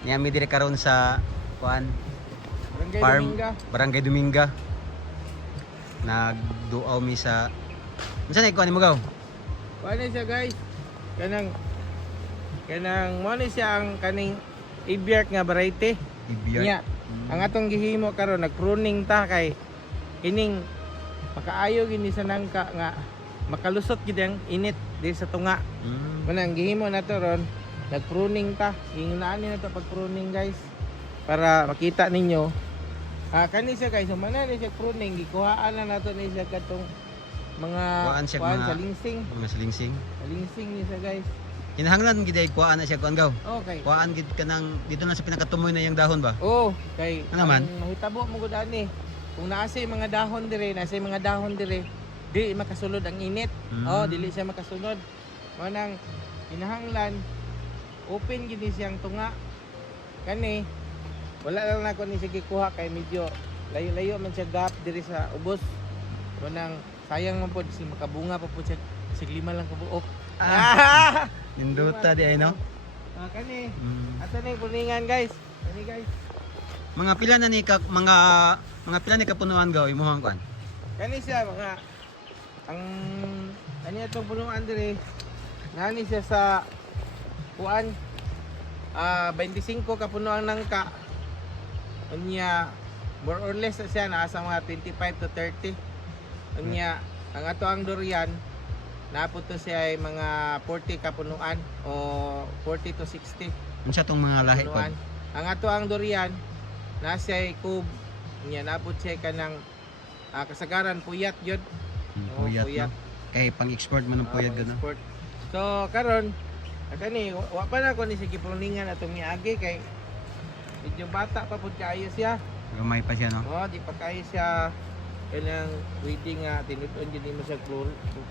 Niyami dire karon sa kuan Barangay farm Dominga. Barangay Dominga. Nagduaw mi sa unsa na kuan mo gaw? Ano siya guys? Kanang mo ni siya ang kaning ibiyak nga variety. Ibiyar. Nya. Ang atong gihimo karon nagpruning ta kay kining makaayo gini sa nangka nga makalusot gid ang init di sa tunga. Manang gihimo na to ron nagpruning ta. Hingunaan na to pag pruning guys para makita ninyo. Kani siya guys, mana ni siya pruning gikuhaan na nato ni siya katong mga Kuhaan siya kuhaan mga- sa lingsing. Mga salingsing. Lingsing ni siya guys. Kinahanglan gid ay kuan na siya kuan gaw. Okay. Kuan gid kanang dito na sa pinakatumoy na yung dahon ba? Oh, kay Ano man? ang mahitabo mo gud ani. Kung naasay mga dahon dire, di makasulod ang init. Oh, dili siya makasunod. Manang kinahanglan open gid ni siyang tunga. Kani wala lang nako ni sige kuha kay medyo layo-layo man siya gap diri sa ubos. Manang sayang man pod si makabunga pa pod siya sig lima lang kabuok. Ninduta di ay no. Kani ato ni puningan guys. Kani guys. Mga pila na ni ka mga pila ni kapunuan gaw imong kuan. Kani siya mga ang ano itong punuan dire nani siya sa kuan 25 ka punuan ng ka unya more or less siya nasa mga 25 to 30 unya ang ato ang durian napot to siya ay mga 40 ka punuan o 40 to 60 Unsa tong mga lahi ko? punuan. Ang ato ang durian nasa ay kub unya napot siya kanang kasagaran puyat yun. Puyat. Puyat. No? Kay pang-export man ng puyat gano. Export. So karon kani wa pa na ko ni sige pruningan atong miagi kay medyo bata pa pud kaayo siya. Gamay pa siya no. Oh, di pa kaayo siya kanang waiting nga tinud-on gyud mo siya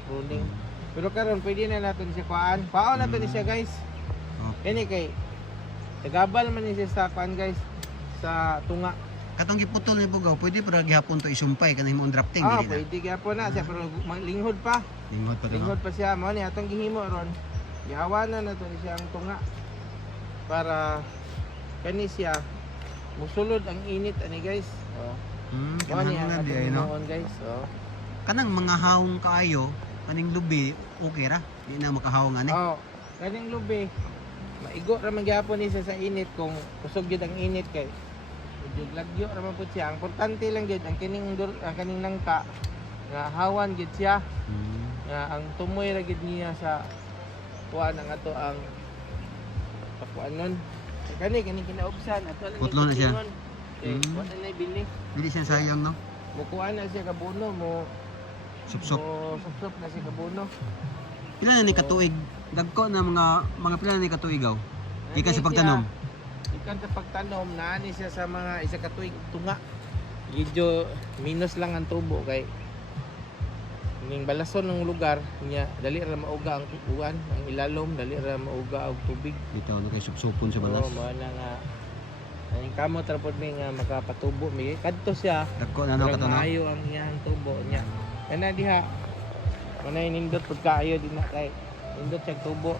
pruning. Pero karon pwede na natin siya kuan. Paon nato ni siya guys. Okay. Kani kay tagabal man ni siya sa kuan guys sa tunga. Katong giputol ni Bugaw, pwede para gihapon to isumpay kanang imong drafting dili na. Pwede gyapon na siya pero linghod pa. Lingkod pa to no. Lingkod pa siya mo ni atong gihimo ron. Gihawanan na to ni siya ang tunga para kani siya musulod ang init ani guys. Oh. Mo ni ang Kanang di atong ay no. himuon guys. Oh. Kanang mga hawong kaayo, kaning lubi okay ra. Di na makahawong ani. Oh, kaning lubi maigo ra man gyapon ni siya sa init kung kusog gyud ang init kay medyo lagyo ra man pud siya. Ang importante lang gyud ang kaning nangka nga hawan gyud siya. Nga ang tumoy ra gyud niya sa kuan ang ato ang pakuan nun. Kani kinaubsan ato lang Putlo na siya. Wala na ibili. Dili siya sayang no. Mo kuan na siya kabuno mo Sup-sup. mo sup na siya kabuno. Pila na ni katuig? Dagko na mga pila na ni katuig gaw. Gikan sa pagtanom. Ikan sa pagtanom naani siya sa mga isa ka tuig tunga. Medyo minus lang ang tubo kay ning balason ng lugar niya dali ra mauga ang uwan, ang ilalom dali ra mauga og tubig. Bitaw na kay sup-supon sa balas. Oo, mo na nga ang kamot ra pod mi nga makapatubo mi kadto siya. Dagko na no Pero kato no. maayo ang iyang tubo niya. Kana diha manay nindot pud kaayo din na kay nindot siya tubo.